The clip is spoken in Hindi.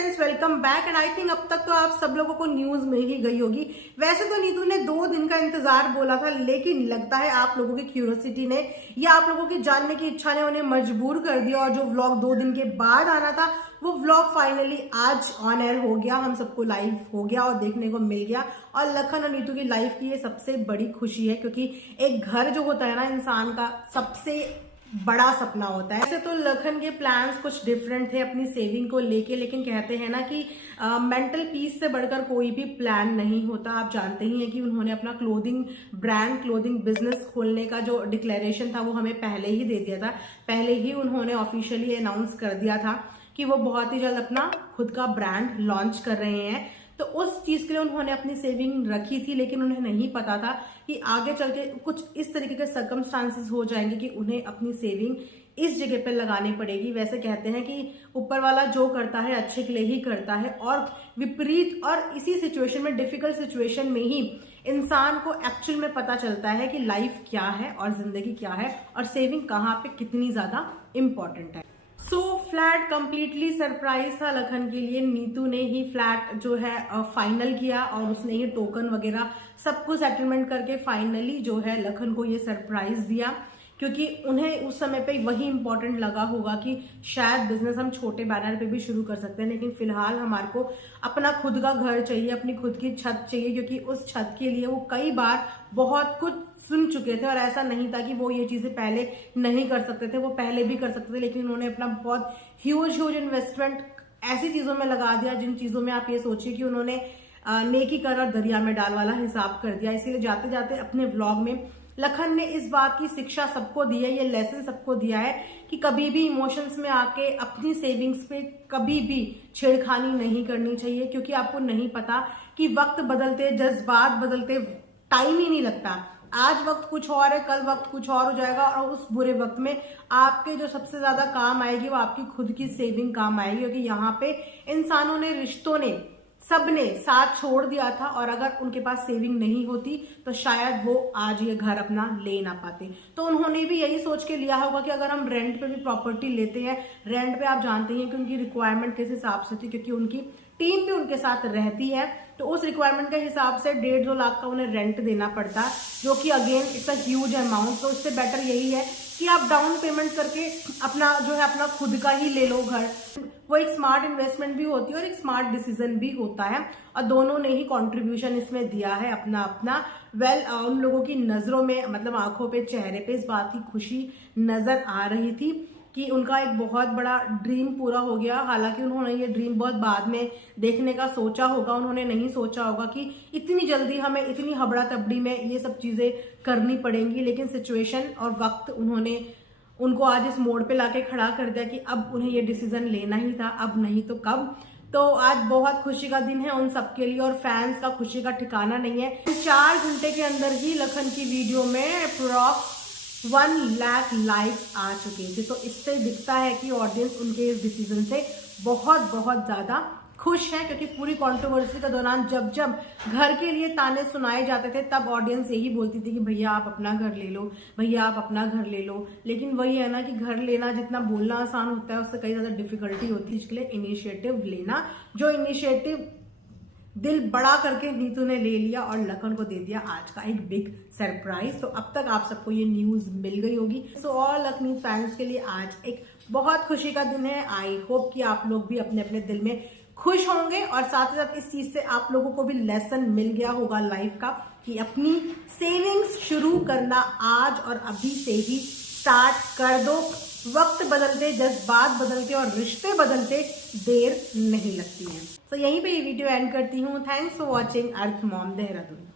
Friends, welcome back. And I think अब तक तो आप सब लोगों को न्यूज मिल ही गई होगी। वैसे तो नीतू ने 2 दिन का इंतजार बोला था, लेकिन लगता है आप लोगों की क्यूरियोसिटी ने या आप लोगों की जानने की इच्छा ने उन्हें मजबूर कर दिया, और जो व्लॉग 2 दिन के बाद आना था वो व्लॉग फाइनली आज ऑन एयर हो गया, हम सबको लाइव हो गया और देखने को मिल गया। और लखन और नीतू की लाइफ की ये सबसे बड़ी खुशी है, क्योंकि एक घर जो होता है ना, इंसान का सबसे बड़ा सपना होता है। ऐसे तो लखन के प्लान्स कुछ डिफरेंट थे अपनी सेविंग को लेके, लेकिन कहते हैं ना कि मेंटल पीस से बढ़कर कोई भी प्लान नहीं होता। आप जानते ही हैं कि उन्होंने अपना क्लोथिंग बिजनेस खोलने का जो डिक्लेरेशन था वो हमें पहले ही दे दिया था। पहले ही उन्होंने ऑफिशियली अनाउंस कर दिया था कि वो बहुत ही जल्द अपना खुद का ब्रांड लॉन्च कर रहे हैं। तो उस चीज के लिए उन्होंने अपनी सेविंग रखी थी, लेकिन उन्हें नहीं पता था कि आगे चल के कुछ इस तरीके के सर्कमस्टांसेस हो जाएंगे कि उन्हें अपनी सेविंग इस जगह पर लगानी पड़ेगी। वैसे कहते हैं कि ऊपर वाला जो करता है अच्छे के लिए ही करता है, और विपरीत और इसी सिचुएशन में, डिफिकल्ट सिचुएशन में ही इंसान को एक्चुअल में पता चलता है कि लाइफ क्या है और जिंदगी क्या है और सेविंग कहाँ पे कितनी ज्यादा इंपॉर्टेंट है। फ्लैट कंप्लीटली सरप्राइज था लखन के लिए। नीतू ने ही फ्लैट जो है फाइनल किया और उसने ही टोकन वगैरह सब कुछ सेटलमेंट करके फाइनली जो है लखन को ये सरप्राइज दिया, क्योंकि उन्हें उस समय पे वही इंपॉर्टेंट लगा होगा कि शायद बिजनेस हम छोटे बैनर पे भी शुरू कर सकते हैं, लेकिन फिलहाल हमारे को अपना खुद का घर चाहिए, अपनी खुद की छत चाहिए, क्योंकि उस छत के लिए वो कई बार बहुत कुछ सुन चुके थे। और ऐसा नहीं था कि वो ये चीजें पहले नहीं कर सकते थे, वो पहले भी कर सकते थे, लेकिन उन्होंने अपना बहुत ह्यूज इन्वेस्टमेंट ऐसी चीजों में लगा दिया जिन चीजों में आप ये सोचिए कि उन्होंने नेकी कर और दरिया में डाल वाला हिसाब कर दिया। इसीलिए जाते जाते अपने व्लॉग में लखन ने इस बात की शिक्षा सबको दी है, ये लेसन सबको दिया है कि कभी भी इमोशंस में आके अपनी सेविंग्स पे कभी भी छेड़खानी नहीं करनी चाहिए, क्योंकि आपको नहीं पता कि वक्त बदलते, जज्बात बदलते, टाइम ही नहीं लगता। आज वक्त कुछ और है, कल वक्त कुछ और हो जाएगा, और उस बुरे वक्त में आपके जो सबसे ज्यादा काम आएगी वो आपकी खुद की सेविंग काम आएगी, क्योंकि यहाँ पे इंसानों ने, रिश्तों ने, सबने साथ छोड़ दिया था, और अगर उनके पास सेविंग नहीं होती तो शायद वो आज ये घर अपना ले ना पाते। तो उन्होंने भी यही सोच के लिया होगा कि अगर हम रेंट पे भी प्रॉपर्टी लेते हैं, रेंट पे आप जानते हैं कि उनकी रिक्वायरमेंट किस हिसाब से थी, क्योंकि उनकी टीम भी उनके साथ रहती है, तो उस रिक्वायरमेंट के हिसाब से 1.5-2 लाख का उन्हें रेंट देना पड़ता है, जो कि again it's a huge amount. तो इससे बेटर यही है कि आप डाउन पेमेंट करके अपना जो है अपना खुद का ही ले लो घर। वो एक स्मार्ट इन्वेस्टमेंट भी होती है और एक स्मार्ट डिसीजन भी होता है, और दोनों ने ही कंट्रीब्यूशन इसमें दिया है अपना अपना। उन लोगों की नजरों में, मतलब आंखों पे, चेहरे पे इस बात की खुशी नजर आ रही थी कि उनका एक बहुत बड़ा ड्रीम पूरा हो गया। हालांकि उन्होंने ये ड्रीम बहुत बाद में देखने का सोचा होगा, उन्होंने नहीं सोचा होगा कि इतनी जल्दी हमें इतनी हबड़ा तबड़ी में ये सब चीजें करनी पड़ेंगी, लेकिन सिचुएशन और वक्त उन्होंने उनको आज इस मोड़ पे लाके खड़ा कर दिया कि अब उन्हें ये डिसीजन लेना ही था, अब नहीं तो कब। तो आज बहुत खुशी का दिन है उन सबके लिए, और फैंस का खुशी का ठिकाना नहीं है। 4 घंटे के अंदर ही लखन की वीडियो में अप्रॉक्स 1 लाख लाइक्स आ चुके थे। तो इससे दिखता है कि ऑडियंस उनके इस डिसीजन से बहुत बहुत ज्यादा खुश है, क्योंकि पूरी कंट्रोवर्सी के दौरान जब जब घर के लिए ताने सुनाए जाते थे, तब ऑडियंस यही बोलती थी कि भैया आप अपना घर ले लो, भैया आप अपना घर ले लो। लेकिन वही है ना कि घर लेना जितना बोलना आसान होता है, उससे कई ज्यादा डिफिकल्टी होती है। इसके लिए इनिशिएटिव लेना, जो इनिशिएटिव दिल बड़ा करके नीतू ने ले लिया और लखन को दे दिया आज का एक बिग सरप्राइज। तो अब तक आप सबको ये न्यूज मिल गई होगी। सो ऑल लखनऊ फैंस के लिए आज एक बहुत खुशी का दिन है। आई होप कि आप लोग भी अपने अपने दिल में खुश होंगे, और साथ ही साथ इस चीज से आप लोगों को भी लेसन मिल गया होगा लाइफ का कि अपनी सेविंग्स शुरू करना आज और अभी से ही स्टार्ट कर दो। वक्त बदलते, जज्बात बदलते और रिश्ते बदलते देर नहीं लगती है। तो यहीं पे ये वीडियो एंड करती हूँ। Thanks for watching earth mom Dehradun.